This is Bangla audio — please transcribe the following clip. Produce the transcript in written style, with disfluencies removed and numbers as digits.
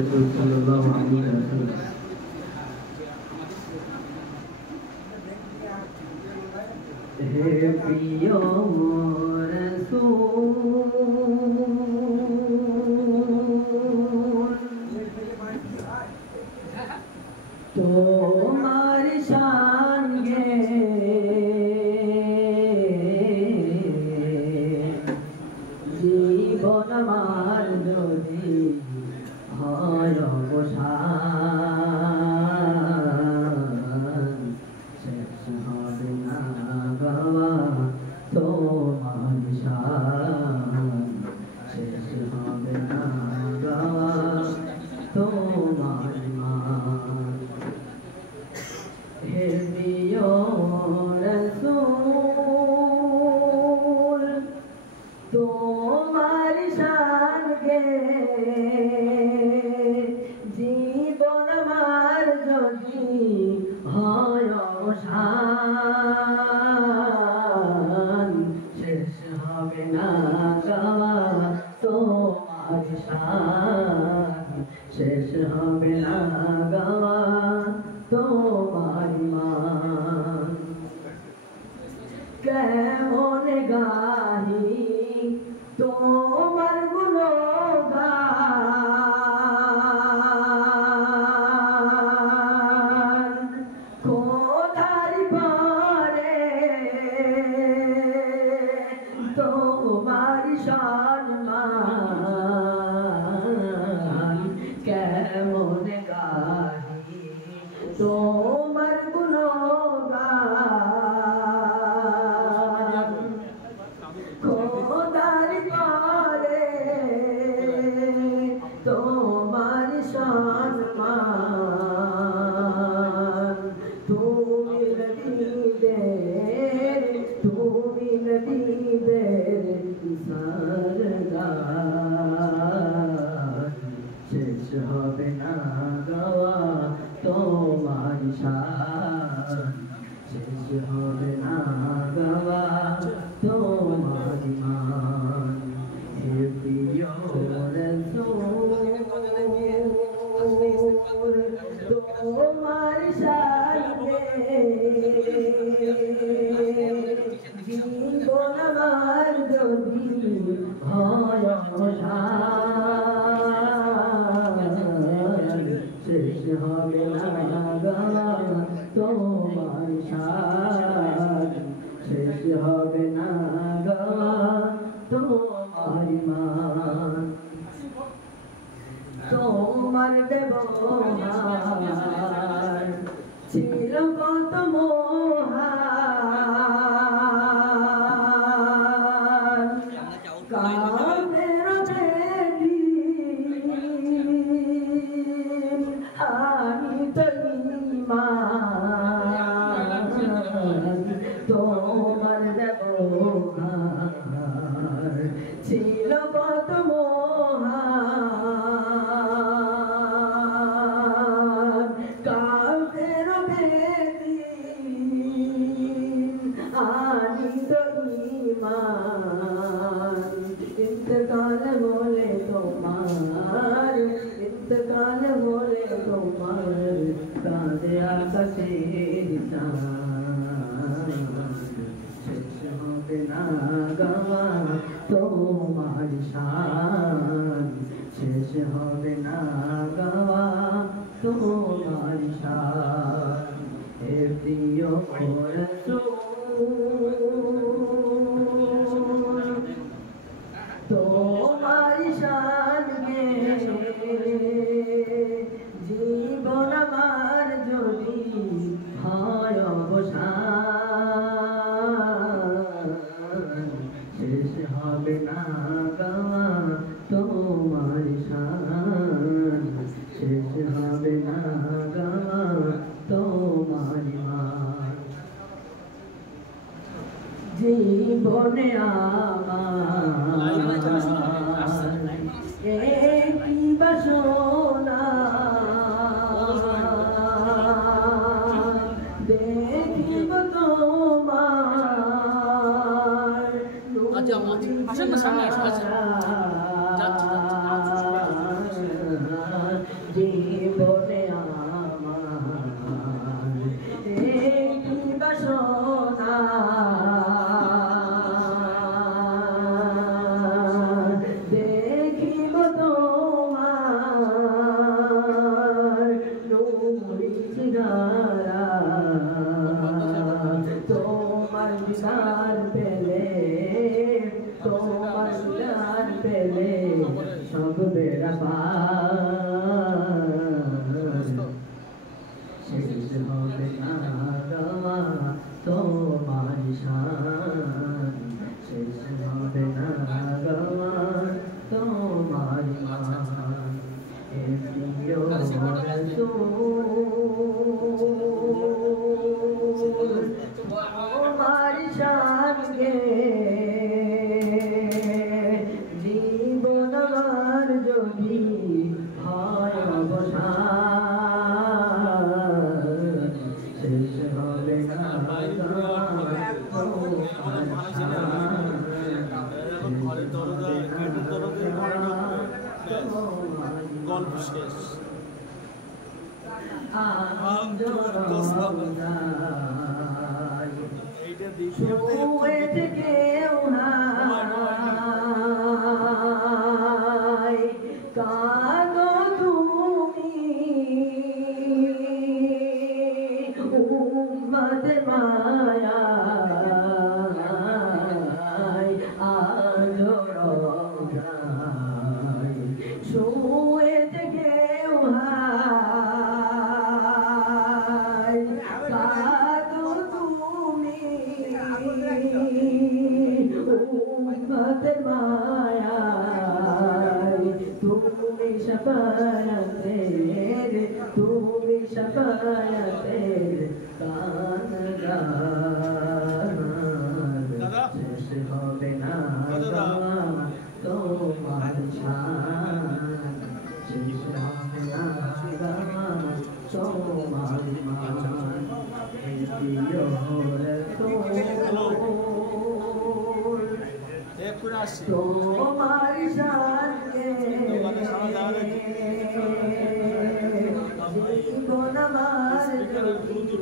সাল্লাল্লাহু আলাইহি ওয়াসাল্লাম। হে প্রিয় রাসূল, তোমার শান গে জীবন আমার যদি হয় অবসান, শেষ হবে না গাওয়া তোমার শান, শেষ হবে না গাওয়া তোমার মান। হে প্রিয় রাসূল, তোমার শান গে জীবন আমার যদি হয় অবসান, শেষ হবে না গাওয়া তোমার শান, শেষ হবে না গাওয়া তোমার মান। কেমন গাহি তোমার গুণগান, খোদার পারে তোমার সম্মান। কেমন গাহি তোমার গুণগান, খোদার পারে তোমার সম্মান। তুমি নবীদের সরদার, শেষ হবে না গাওয়া তোমার শান, শেষ হবে না গাওয়া তোমার মান। হে প্রিয় রাসূল, তোমার শানে জীবন আমার যদি হয় অবসান, শেষ হবে না গাওয়া তোমার শান, শেষ হবে না গাওয়া তোমার মান। তোমার ব্যবহার ছিল কত মহান, কামের বেদিন আমি তো ঈমান। তোমার ব্যবহার ছিল কত মহান, কামের বেদিন আমি তো ঈমান। ইন্তকাল বলে তোমার, ইন্তকাল বলে তোমার কাঁদে আকাশের চাঁদ, শেষ হবে না গাওয়া তোমার শান, শেষ হবে না গাওয়া তোমার শান। হে প্রিয় রাসূল, তোমার শান গে জীবন আমার যদি হয় অবসান, শেষ হবে না গাওয়া তোমার শান, শেষ হবে না গাওয়া তোমার মান। জীবনে আমার একই বাসনা, দেখিব তোমার জীবনে আমার একটি বাসনা দেখিব তোমার নূরি চেহারা তোমার দিদার পেলে তোমার দিদার পেলে সব বেড়া পার শেষ হবে না গাওয়া তোমার শান শেষ হবে না গাওয়া তোমার মান এ প্রিয় রাসূল তোমার শান গে জীবন আমার যদি হয় অবসান শেষ হবে না গল্প শেষ এইটা শুয়ে কেউ নাই কাঁদো তুমি উম্মত মায়ায় আজো রওজায় শুয়ে কেউ নাই কাঁদো তুমি উম্মত মায়ায় তুমি শাফায়াতের কানগার শেষ হবে না তোমার শান শেষ হবে না তোমার মান এই প্রিয় রাসূল এক্ষুনি আসছি তোমার শানকে জীবন আমার যদি